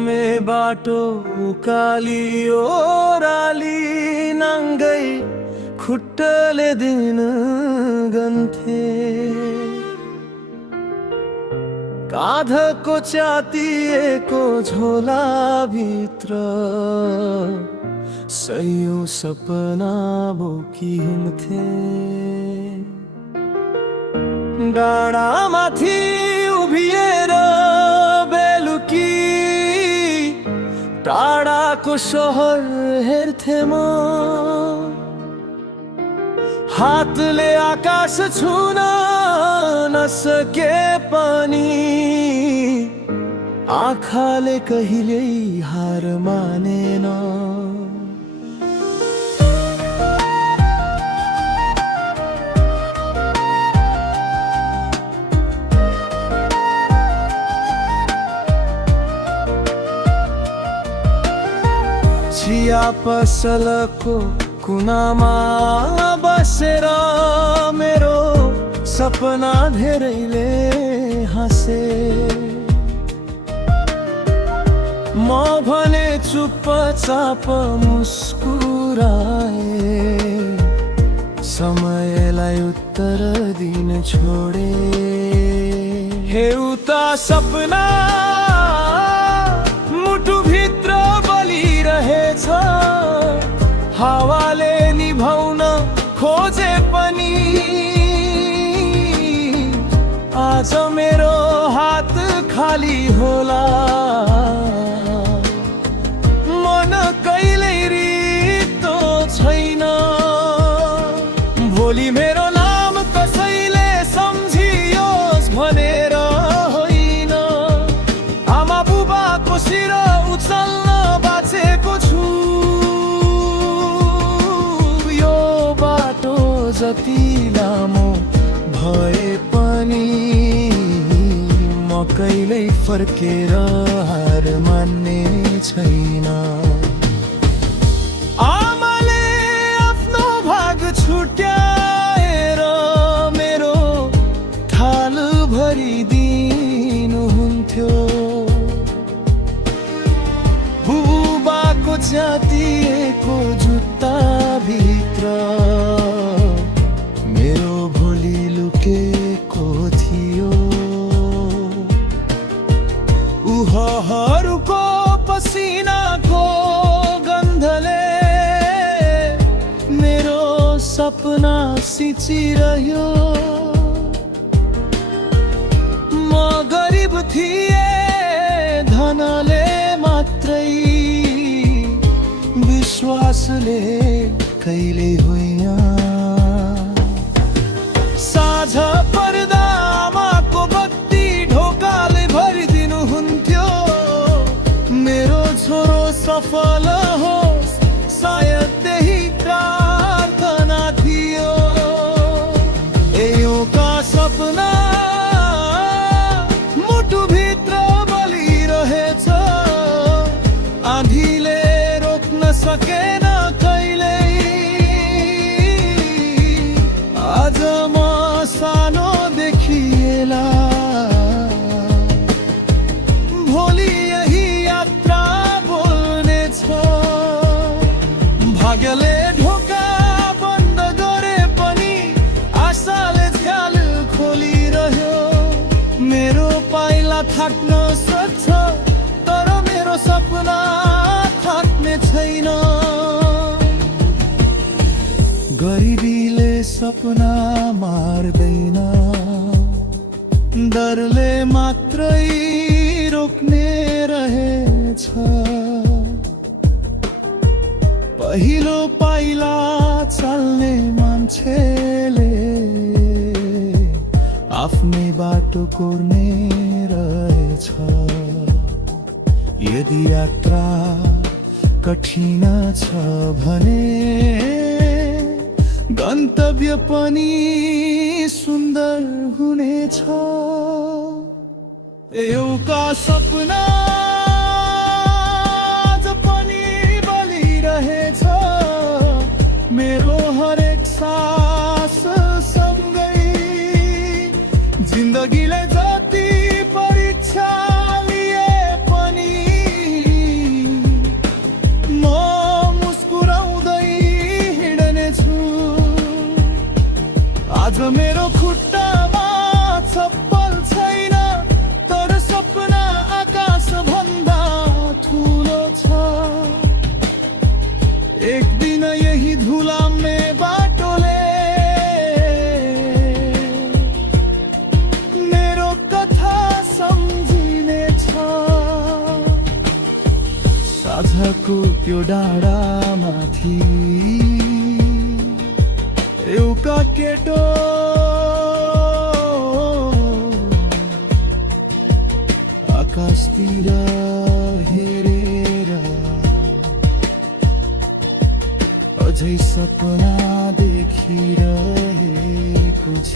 आफ्नै बाटो उकाली ओराली नाङ्गै खुट्टले दिन गन्थे। काँधको च्यातिएको झोलाभित्र सयौं सपना बोकी हिँड्थे। डाँडामाथि उभिएर बेलुकी टाढाको सहर हेर्थे म। हातले आकाश छुन नसके पनि आँखाले कहिल्यै हार मानेन। चिया पसलको कुनामा बसेर मेरो सपना धेरैले हाँसे। म भने चुपचाप मुस्कुराए, समयलाई उत्तर दिन छोडे। हेउता सपना मुटुभित्र बलिरहेछ, हावाले निभाउन खोजे पनि आज मेरो हात खाली होला। मन कहिल्यै रित्तो छैन, भोलि मेरो नाम कसैले सम्झियोस् भनेर होइन। आमा बुबाको शिर उचाल्न बाँचेको छु। यो बाटो जति लामो भए पनि म कहिल्यै फर्केर हार मान्ने छैन। आमाले आफ्नो भाग छुट्याएर मेरो थाल भरिदिनुहुन्थ्यो। बुबाको च्यातिएको जुत्ताभित्र मेरो भोलि लुकेको थियो। उहाँहरूको पसिनाको गन्धले मेरो सपना सिँचिरह्यो। म गरिब थिए धनले मात्रै, विश्वासले कहिले होइन। साँझ पर्दा आमाको बत्ती ढोकाले भरिदिनुहुन्थ्यो। मेरो छोरो सफल होस् सायद त्यही प्रार्थना थियो। एउटा सपना मुटुभित्र बलिरहेछ, आँधीले रोक्न सकेन कहिल्यै। आज म सानो देखिएला, भोलि यही यात्रा बोल्नेछ। भाग्यले ढोका बन्द गरे पनि आशाले झ्याल खोलिरह्यो। मेरो पाइला थाक्न सक्छ तर मेरो सपना थाक्ने छैन। गरिबीले सपना मार्दैन, डरले मात्रै रोक्ने रहेछ। पहिलो पाइला चाल्ने मान्छेले आफ्नै बाटो कोर्ने रहेछ। यदि यात्रा कठिन छ भने गन्तव्य पनि सुन्दर हुनेछ। एउटा सपना आज पनि बलिरहेछ, मेरो हरेक सास सँगै। जिन्दगीले जति परीक्षा लिए पनि साझाको त्यो डाँडा माथि एउटा केटो आकाशतिर हेरेर अझै सपना देखिरहेको छ।